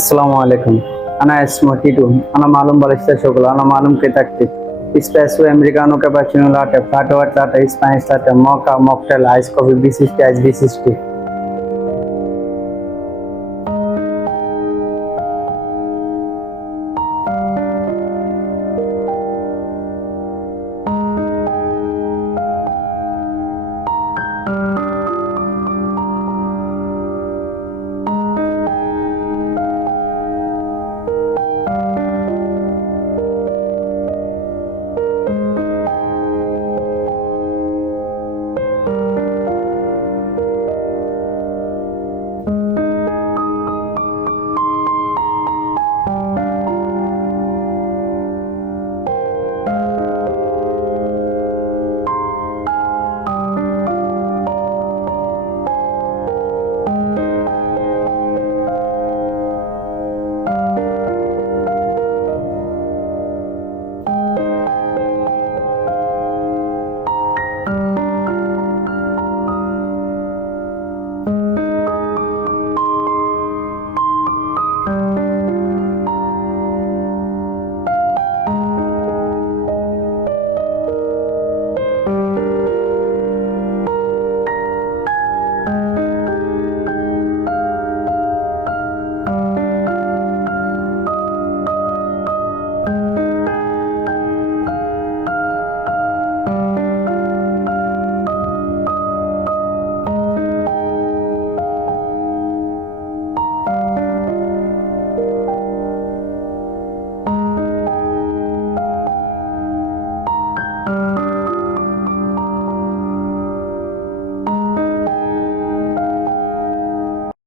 السلام علیکم انا اسمہ ٹی ٹو انا معلوم بالاستصحاب انا معلوم کہ تکتے اس پیسے امریکانوں کے بچیوں لا ٹی 42 235 تا موقع مؤکل ہس کو بھی BC BC